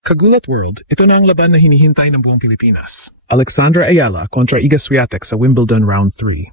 Kagulat World, ito na ang laban na hinihintay ng buong Pilipinas. Alexandra Ayala kontra Iga Swiatek sa Wimbledon Round 3.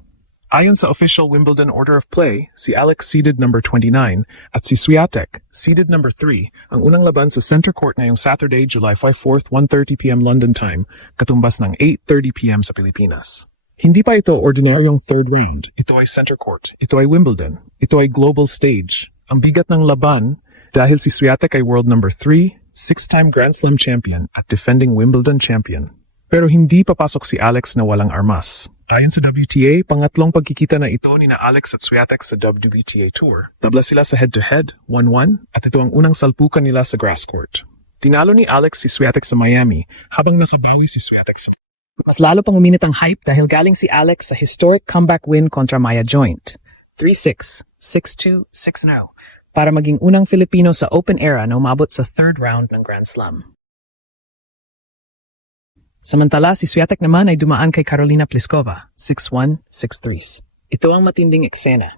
Ayon sa official Wimbledon order of play, si Alex seeded number 29 at si Swiatek, seeded number 3, ang unang laban sa center court ngayong Saturday, July 5, 1:30 p.m. London time, katumbas ng 8:30 p.m. sa Pilipinas. Hindi pa ito ordinaryong third round. Ito ay center court. Ito ay Wimbledon. Ito ay global stage. Ang bigat ng laban dahil si Swiatek ay world number 3, six-time Grand Slam champion at defending Wimbledon champion. Pero hindi papasok si Alex na walang armas. Ayon sa WTA, pangatlong pagkikita na ito ni na Alex at Swiatek sa WTA Tour. Tabla sila sa head-to-head, 1-1, at ito ang unang salpukan nila sa grass court. Tinalo ni Alex si Swiatek sa Miami, habang nakabawi si Swiatek sa... Mas lalo pang uminit ang hype dahil galing si Alex sa historic comeback win kontra Maya Joint. 3-6, 6-2, 6-0. Para maging unang Filipino sa open era na umabot sa third round ng Grand Slam. Samantala, si Swiatek naman ay dumaan kay Karolina Pliskova, 6-1, 6-3. Ito ang matinding eksena.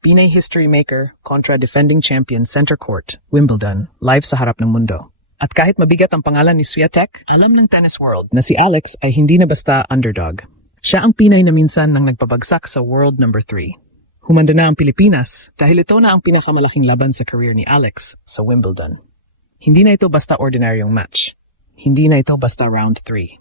Pinay history maker kontra defending champion center court, Wimbledon, live sa harap ng mundo. At kahit mabigat ang pangalan ni Swiatek, alam ng tennis world na si Alex ay hindi na basta underdog. Siya ang Pinay na minsan nang nagpabagsak sa world number 3. Humanda na ang Pilipinas dahil ito na ang pinakamalaking laban sa career ni Alex sa Wimbledon. Hindi na ito basta ordinaryong match. Hindi na ito basta round 3.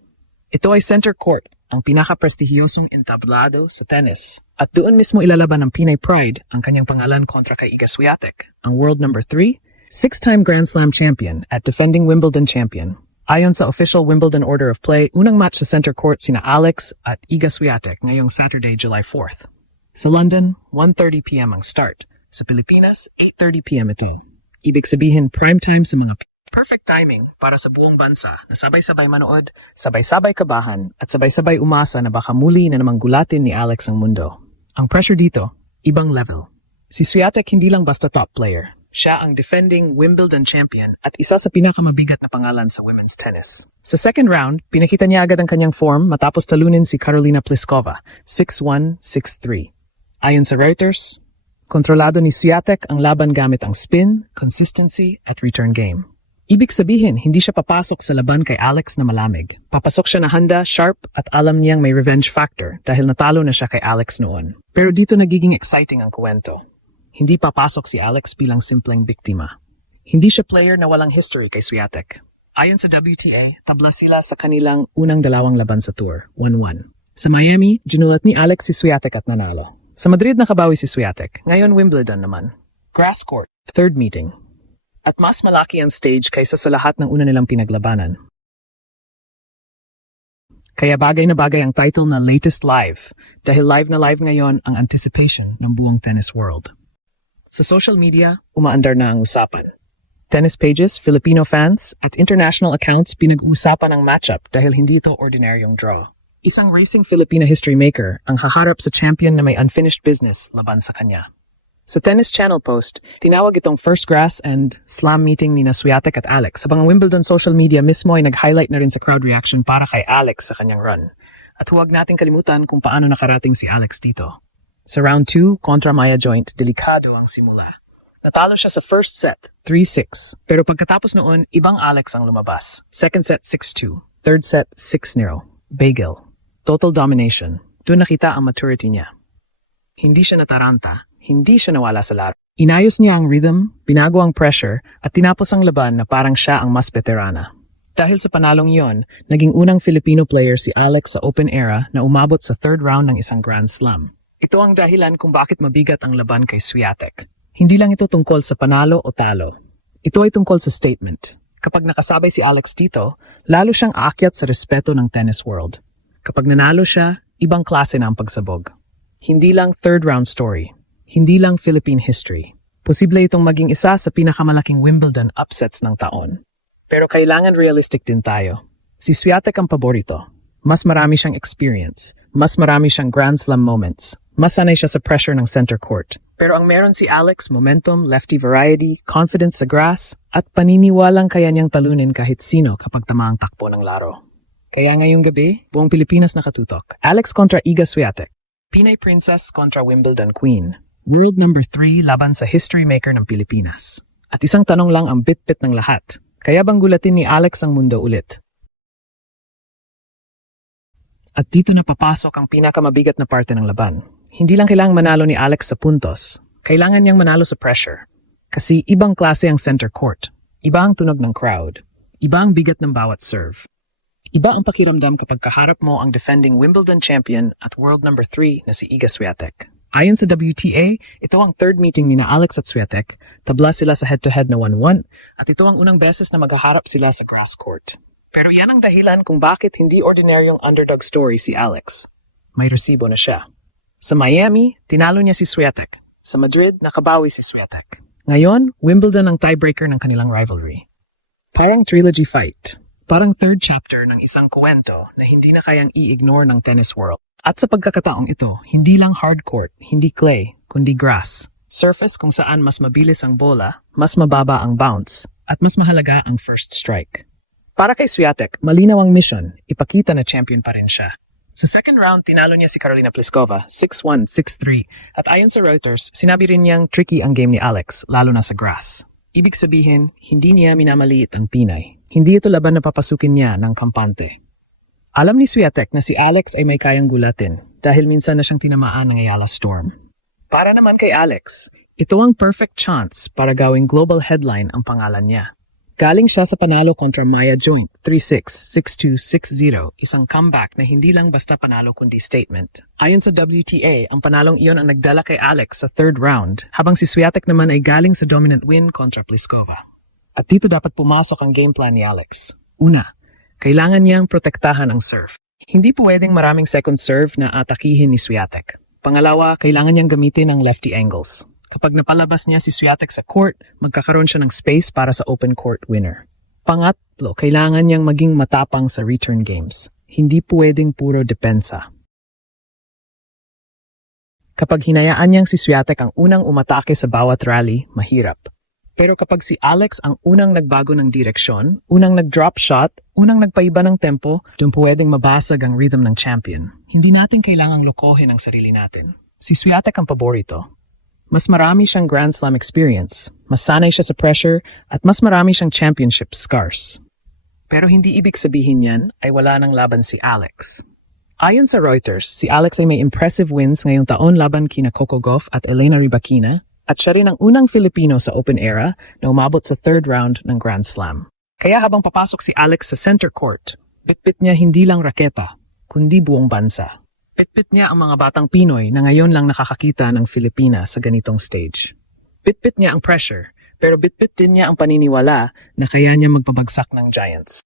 Ito ay center court, ang pinaka-prestihiyosong entablado sa tennis. At doon mismo ilalaban ng Pinay Pride ang kanyang pangalan kontra kay Iga Swiatek, ang world number 3, six-time Grand Slam champion at defending Wimbledon champion. Ayon sa official Wimbledon order of play, unang match sa center court sina Alex at Iga Swiatek ngayong Saturday, July 4th. Sa London, 1:30 p.m. ang start. Sa Pilipinas, 8:30 p.m. ito. Ibig sabihin, prime time sa mga perfect timing para sa buong bansa na sabay-sabay manood, sabay-sabay kabahan, at sabay-sabay umasa na baka muli na namang gulatin ni Alex ang mundo. Ang pressure dito, ibang level. Si Swiatek hindi lang basta top player. Siya ang defending Wimbledon champion at isa sa pinakamabigat na pangalan sa women's tennis. Sa second round, pinakita niya agad ang kanyang form matapos talunin si Karolina Pliskova, 6-1, 6-3. Ayon sa Reuters, kontrolado ni Swiatek ang laban gamit ang spin, consistency, at return game. Ibig sabihin, hindi siya papasok sa laban kay Alex na malamig. Papasok siya na handa, sharp, at alam niyang may revenge factor dahil natalo na siya kay Alex noon. Pero dito nagiging exciting ang kwento. Hindi papasok si Alex bilang simpleng biktima. Hindi siya player na walang history kay Swiatek. Ayon sa WTA, tabla sila sa kanilang unang dalawang laban sa tour, 1-1. Sa Miami, ginulat ni Alex si Swiatek at nanalo. Sa Madrid nakabawi si Swiatek, ngayon Wimbledon naman. Grass court, third meeting. At mas malaki ang stage kaysa sa lahat ng una nilang pinaglabanan. Kaya bagay na bagay ang title na Latest Live, dahil live na live ngayon ang anticipation ng buong tennis world. Sa social media, umaandar na ang usapan. Tennis pages, Filipino fans, at international accounts pinag-uusapan ang matchup dahil hindi ito ordinaryong draw. Isang racing Filipina history maker ang haharap sa champion na may unfinished business laban sa kanya. Sa Tennis Channel post, tinawag itong first grass and slam meeting ni na Swiatek at Alex, habang ang Wimbledon social media mismo ay nag-highlight na rin sa crowd reaction para kay Alex sa kanyang run. At huwag nating kalimutan kung paano nakarating si Alex dito. Sa round 2, kontra Maya Joint, delikado ang simula. Natalo siya sa first set, 3-6. Pero pagkatapos noon, ibang Alex ang lumabas. Second set, 6-2. Third set, 6-0. Bagel. Total domination. Doon nakita ang maturity niya. Hindi siya nataranta. Hindi siya nawala sa laro. Inayos niya ang rhythm, binago ang pressure, at tinapos ang laban na parang siya ang mas veterana. Dahil sa panalong iyon, naging unang Filipino player si Alex sa open era na umabot sa third round ng isang Grand Slam. Ito ang dahilan kung bakit mabigat ang laban kay Swiatek. Hindi lang ito tungkol sa panalo o talo. Ito ay tungkol sa statement. Kapag nakasabay si Alex dito, lalo siyang aakyat sa respeto ng tennis world. Kapag nanalo siya, ibang klase na ang pagsabog. Hindi lang third round story. Hindi lang Philippine history. Posible itong maging isa sa pinakamalaking Wimbledon upsets ng taon. Pero kailangan realistic din tayo. Si Swiatek ang paborito. Mas marami siyang experience. Mas marami siyang Grand Slam moments. Mas sanay siya sa pressure ng center court. Pero ang meron si Alex, momentum, lefty variety, confidence sa grass, at paniniwalang kaya niyang talunin kahit sino kapag tama ang takbo ng laro. Kaya ngayong gabi, buong Pilipinas nakatutok. Alex kontra Iga Swiatek. Pinay Princess kontra Wimbledon Queen. World number 3 laban sa history maker ng Pilipinas. At isang tanong lang ang bit-bit ng lahat. Kaya bang gulatin ni Alex ang mundo ulit? At dito na papasok ang pinakamabigat na parte ng laban. Hindi lang kailangang manalo ni Alex sa puntos. Kailangan niyang manalo sa pressure. Kasi ibang klase ang center court. Iba ang tunog ng crowd. Iba ang bigat ng bawat serve. Iba ang pakiramdam kapag kaharap mo ang defending Wimbledon champion at world number 3 na si Iga Swiatek. Ayon sa WTA, ito ang third meeting ni na Alex at Swiatek. Tabla sila sa head-to-head na 1-1 at ito ang unang beses na maghaharap sila sa grass court. Pero yan ang dahilan kung bakit hindi ordinaryong underdog story si Alex. May resibo na siya. Sa Miami, tinalo niya si Swiatek. Sa Madrid, nakabawi si Swiatek. Ngayon, Wimbledon ang tiebreaker ng kanilang rivalry. Parang trilogy fight. Parang third chapter ng isang kwento na hindi na kayang i-ignore ng tennis world. At sa pagkakataong ito, hindi lang hard court, hindi clay, kundi grass. Surface kung saan mas mabilis ang bola, mas mababa ang bounce, at mas mahalaga ang first strike. Para kay Swiatek, malinaw ang mission, ipakita na champion pa rin siya. Sa second round, tinalo niya si Karolina Pliskova, 6-1, 6-3. At ayon sa Reuters, sinabi rin niyang tricky ang game ni Alex, lalo na sa grass. Ibig sabihin, hindi niya minamaliit ang Pinay. Hindi ito laban na papasukin niya ng kampante. Alam ni Swiatek na si Alex ay may kayang gulatin dahil minsan na siyang tinamaan ng Ayala Storm. Para naman kay Alex, ito ang perfect chance para gawing global headline ang pangalan niya. Galing siya sa panalo kontra Maya Joint, 3-6, 6-2, 6-0, isang comeback na hindi lang basta panalo kundi statement. Ayon sa WTA, ang panalong iyon ang nagdala kay Alex sa third round, habang si Swiatek naman ay galing sa dominant win kontra Pliskova. At dito dapat pumasok ang game plan ni Alex. Una, kailangan niyang protektahan ang serve. Hindi pwedeng maraming second serve na atakihin ni Swiatek. Pangalawa, kailangan niyang gamitin ang lefty angles. Kapag napalabas niya si Swiatek sa court, magkakaroon siya ng space para sa open court winner. Pangatlo, kailangan niyang maging matapang sa return games. Hindi pwedeng puro depensa. Kapag hinayaan niyang si Swiatek ang unang umatake sa bawat rally, mahirap. Pero kapag si Alex ang unang nagbago ng direksyon, unang nag-drop shot, unang nagpaiba ng tempo, doon pwedeng mabasag ang rhythm ng champion. Hindi natin kailangang lokohin ang sarili natin. Si Swiatek ang paborito. Mas marami siyang Grand Slam experience, mas sanay siya sa pressure, at mas marami siyang championship scars. Pero hindi ibig sabihin yan ay wala ng laban si Alex. Ayon sa Reuters, si Alex ay may impressive wins ngayong taon laban kina Coco Gauff at Elena Rybakina, at siya rin ang unang Filipino sa Open Era na umabot sa third round ng Grand Slam. Kaya habang papasok si Alex sa center court, bitbit niya hindi lang raketa, kundi buong bansa. Bitbit niya ang mga batang Pinoy na ngayon lang nakakakita ng Pilipinas sa ganitong stage. Bitbit niya ang pressure, pero bitbit din niya ang paniniwala na kaya niya magpabagsak ng Giants.